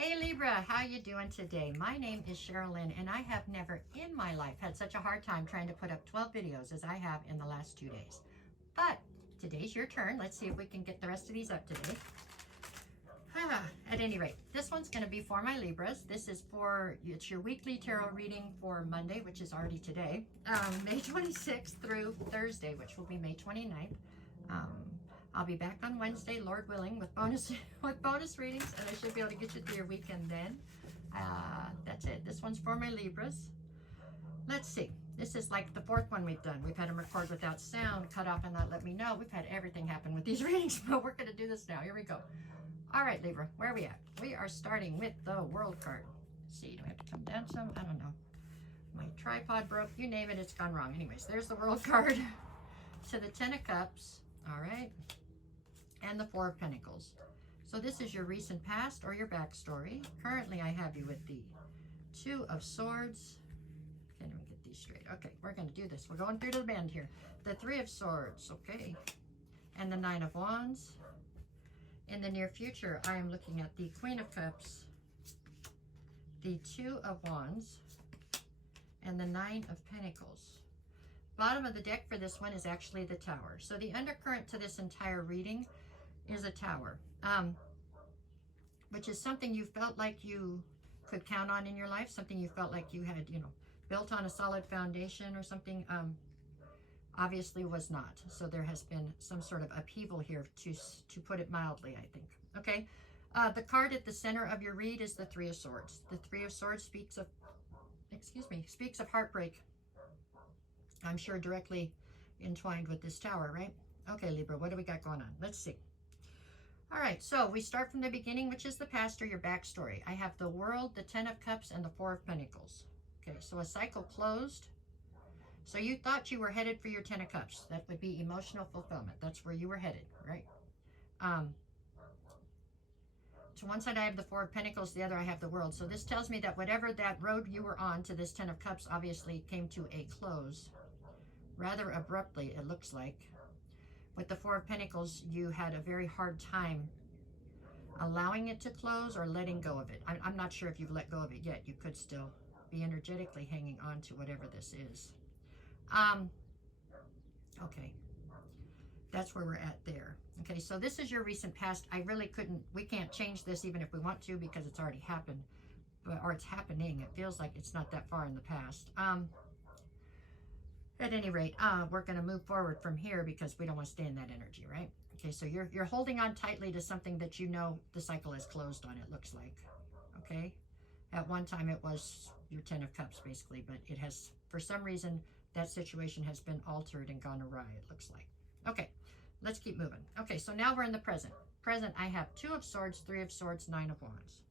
Hey Libra, how you doing today? My name is Sherilyn, and I have never in my life had such a hard time trying to put up 12 videos as I have in the last 2 days. But today's your turn. Let's see if we can get the rest of these up today. At any rate, this one's going to be for my Libras. This is it's your weekly tarot reading for Monday, which is already today, May 26th through Thursday, which will be May 29th. I'll be back on Wednesday, Lord willing, with bonus readings, and I should be able to get you through your weekend then. That's it. This one's for my Libras. Let's see. This is like the 4th one we've done. We've had them record without sound, cut off and not let me know. We've had everything happen with these readings, but we're going to do this now. Here we go. All right, Libra, where are we at? We are starting with the World card. Let's see, do I have to come down some? I don't know. My tripod broke. You name it, it's gone wrong. Anyways, there's the World card. To the 10 of Cups. All right. And the 4 of Pentacles. So this is your recent past or your backstory. Currently, I have you with the 2 of Swords. Can't even get these straight. Okay, we're going to do this. We're going through to the bend here. The 3 of Swords. Okay. And the 9 of Wands. In the near future, I am looking at the Queen of Cups, the 2 of Wands, and the 9 of Pentacles. Bottom of the deck for this one is actually the Tower. So the undercurrent to this entire reading is a Tower, which is something you felt like you could count on in your life, something you felt like you had, built on a solid foundation or something. Obviously was not. So there has been some sort of upheaval here, to put it mildly, I think. Okay. The card at the center of your read is the 3 of Swords. The 3 of Swords speaks of heartbreak. I'm sure directly entwined with this Tower, right? Okay, Libra, what do we got going on? Let's see. All right, so we start from the beginning, which is the past or your backstory. I have the World, the 10 of Cups, and the 4 of Pentacles. Okay, so a cycle closed. So you thought you were headed for your 10 of Cups. That would be emotional fulfillment. That's where you were headed, right? To one side I have the 4 of Pentacles, the other I have the World. So this tells me that whatever that road you were on to this 10 of Cups obviously came to a close. Rather abruptly, it looks like. With the 4 of Pentacles, you had a very hard time allowing it to close or letting go of it. I'm not sure if you've let go of it yet. You could still be energetically hanging on to whatever this is. Okay, that's where we're at there. Okay, so this is your recent past. We can't change this even if we want to because it's already happened, or it's happening. It feels like it's not that far in the past. At any rate, we're going to move forward from here because we don't want to stay in that energy, right? Okay, so you're holding on tightly to something that the cycle is closed on, it looks like. Okay, at one time it was your 10 of Cups basically, but it has, for some reason, that situation has been altered and gone awry, it looks like. Okay, let's keep moving. Okay, so now we're in the present. Present, I have 2 of Swords, 3 of Swords, 9 of Wands.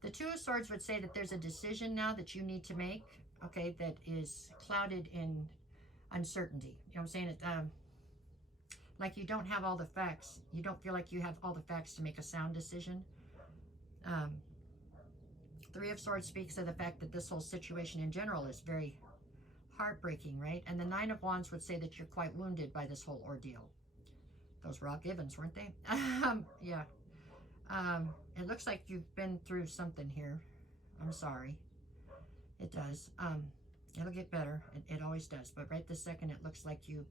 The 2 of Swords would say that there's a decision now that you need to make, okay, that is clouded in uncertainty. You know what I'm saying? Like you don't have all the facts. You don't feel like you have all the facts to make a sound decision. 3 of Swords speaks of the fact that this whole situation in general is very heartbreaking, right? And the 9 of Wands would say that you're quite wounded by this whole ordeal. Those Rock Givens, weren't they? Yeah. It looks like you've been through something here. I'm sorry. It does. It'll get better. It always does. But right this second, it looks like you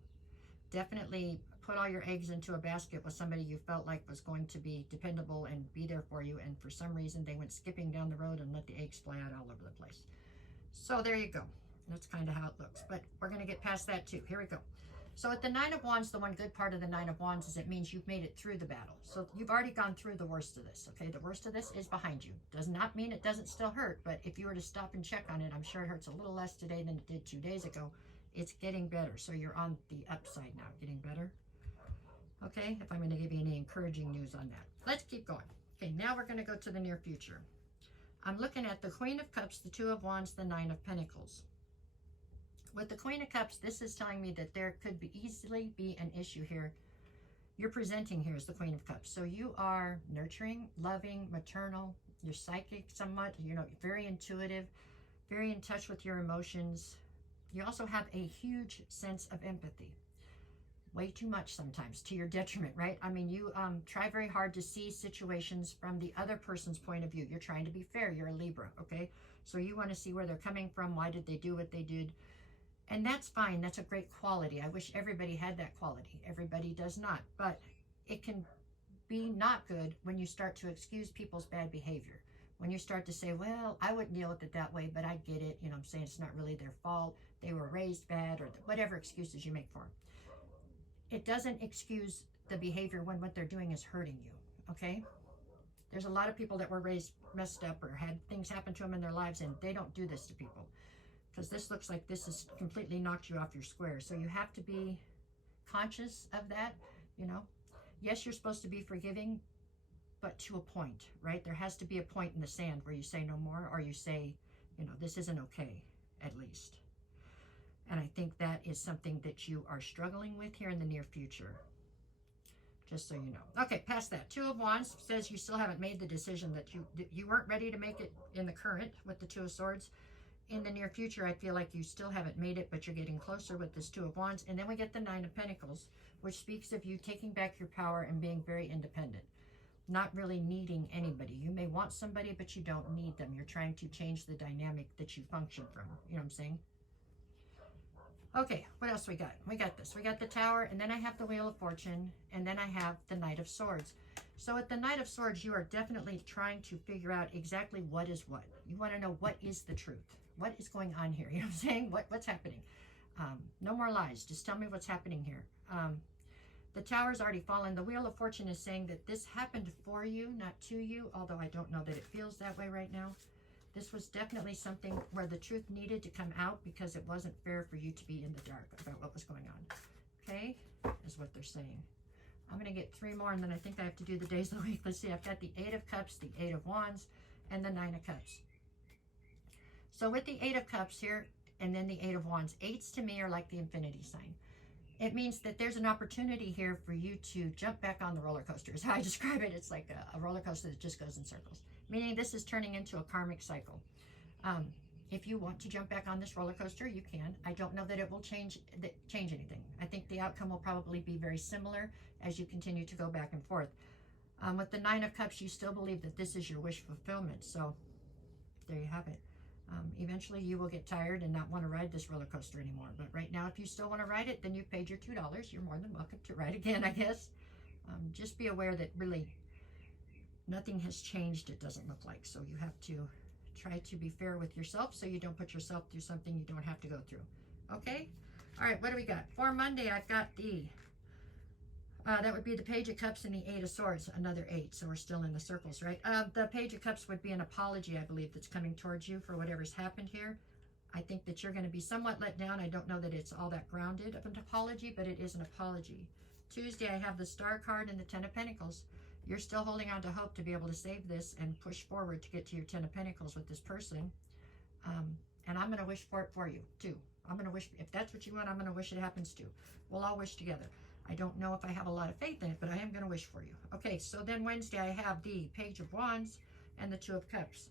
definitely put all your eggs into a basket with somebody you felt like was going to be dependable and be there for you. And for some reason, they went skipping down the road and let the eggs fly out all over the place. So there you go. That's kind of how it looks. But we're going to get past that too. Here we go. So at the 9 of Wands, the one good part of the 9 of Wands is it means you've made it through the battle. So you've already gone through the worst of this, okay? The worst of this is behind you. Does not mean it doesn't still hurt, but if you were to stop and check on it, I'm sure it hurts a little less today than it did 2 days ago. It's getting better. So you're on the upside now, getting better. Okay, if I'm going to give you any encouraging news on that. Let's keep going. Okay, now we're going to go to the near future. I'm looking at the Queen of Cups, the 2 of Wands, the 9 of Pentacles. With the Queen of Cups, this is telling me that there could easily be an issue here. You're presenting here as the Queen of Cups. So you are nurturing, loving, maternal. You're psychic somewhat. Very intuitive, very in touch with your emotions. You also have a huge sense of empathy. way too much sometimes, to your detriment, right? I mean, you try very hard to see situations from the other person's point of view. You're trying to be fair. You're a Libra, okay? So you want to see where they're coming from. Why did they do what they did? And that's fine. That's a great quality. I wish everybody had that quality. Everybody does not. But it can be not good when you start to excuse people's bad behavior. When you start to say, well, I wouldn't deal with it that way, but I get it. You know, I'm saying it's not really their fault. They were raised bad, or whatever excuses you make for them. It doesn't excuse the behavior when what they're doing is hurting you, okay? There's a lot of people that were raised messed up or had things happen to them in their lives, and they don't do this to people, because this looks like this has completely knocked you off your square. So you have to be conscious of that, you know. Yes, you're supposed to be forgiving, but to a point, right? There has to be a point in the sand where you say no more, or you say, you know, this isn't okay, at least. And I think that is something that you are struggling with here in the near future. Just so you know. Okay, past that. Two of Wands says you still haven't made the decision, that you weren't ready to make it in the current with the Two of Swords. In the near future, I feel like you still haven't made it, but you're getting closer with this Two of Wands. And then we get the Nine of Pentacles, which speaks of you taking back your power and being very independent. Not really needing anybody. You may want somebody, but you don't need them. You're trying to change the dynamic that you function from. You know what I'm saying? Okay, what else we got? We got this. We got the Tower, and then I have the Wheel of Fortune, and then I have the Knight of Swords. So with the Knight of Swords, you are definitely trying to figure out exactly what is what. You want to know what is the truth. What is going on here? You know what I'm saying? What's happening? No more lies. Just tell me what's happening here. The Tower's already fallen. The Wheel of Fortune is saying that this happened for you, not to you, although I don't know that it feels that way right now. This was definitely something where the truth needed to come out because it wasn't fair for you to be in the dark about what was going on. Okay, is what they're saying. I'm going to get 3 more, and then I think I have to do the days of the week. Let's see, I've got the Eight of Cups, the Eight of Wands, and the Nine of Cups. So with the Eight of Cups here, and then the Eight of Wands, eights to me are like the infinity sign. It means that there's an opportunity here for you to jump back on the roller coaster, is how I describe it. It's like a roller coaster that just goes in circles. Meaning this is turning into a karmic cycle. If you want to jump back on this roller coaster, you can. I don't know that it will change anything. I think the outcome will probably be very similar as you continue to go back and forth. With the Nine of Cups, you still believe that this is your wish fulfillment. So there you have it. Eventually you will get tired and not want to ride this roller coaster anymore. But right now, if you still want to ride it, then you've paid your $2. You're more than welcome to ride again, I guess. Just be aware that really nothing has changed, it doesn't look like. So you have to try to be fair with yourself so you don't put yourself through something you don't have to go through. Okay? All right, what do we got? For Monday, I've got the, that would be the Page of Cups and the Eight of Swords, another 8. So we're still in the circles, right? The Page of Cups would be an apology, I believe, that's coming towards you for whatever's happened here. I think that you're going to be somewhat let down. I don't know that it's all that grounded of an apology, but it is an apology. Tuesday, I have the Star card and the Ten of Pentacles. You're still holding on to hope to be able to save this and push forward to get to your Ten of Pentacles with this person. And I'm going to wish for it for you, too. I'm going to wish, if that's what you want, I'm going to wish it happens, too. We'll all wish together. I don't know if I have a lot of faith in it, but I am going to wish for you. Okay, so then Wednesday, I have the Page of Wands and the Two of Cups.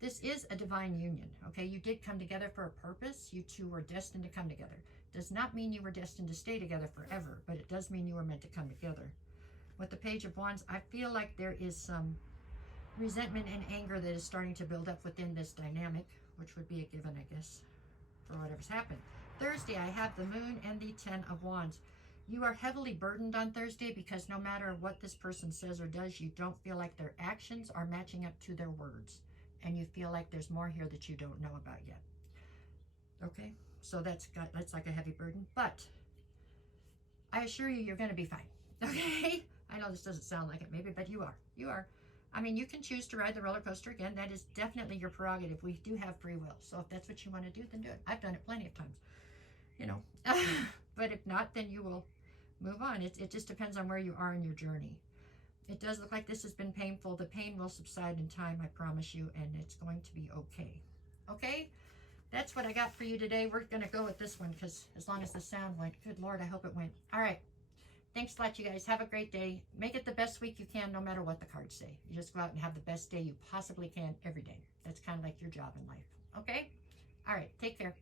This is a divine union, okay? You did come together for a purpose. You two were destined to come together. Does not mean you were destined to stay together forever, but it does mean you were meant to come together. With the Page of Wands, I feel like there is some resentment and anger that is starting to build up within this dynamic, which would be a given, I guess, for whatever's happened. Thursday, I have the Moon and the Ten of Wands. You are heavily burdened on Thursday because no matter what this person says or does, you don't feel like their actions are matching up to their words. And you feel like there's more here that you don't know about yet. Okay? So that's like a heavy burden. But I assure you, you're going to be fine. Okay? I know this doesn't sound like it maybe, but you are. You are. I mean, you can choose to ride the roller coaster again. That is definitely your prerogative. We do have free will. So if that's what you want to do, then do it. I've done it plenty of times. You know. But if not, then you will move on. It just depends on where you are in your journey. It does look like this has been painful. The pain will subside in time, I promise you, and it's going to be okay. Okay? That's what I got for you today. We're going to go with this one because as long as the sound went, good Lord, I hope it went. All right. Thanks a lot, you guys. Have a great day. Make it the best week you can, no matter what the cards say. You just go out and have the best day you possibly can every day. That's kind of like your job in life. Okay? All right. Take care.